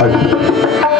Hadi.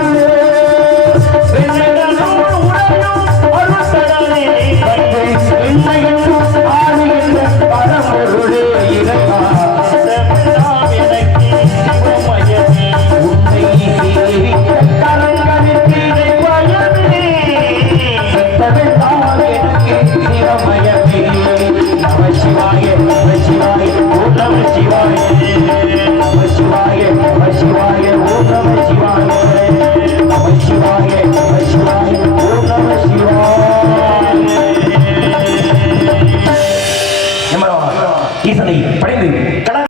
शिवाय ओम नमः शिवाय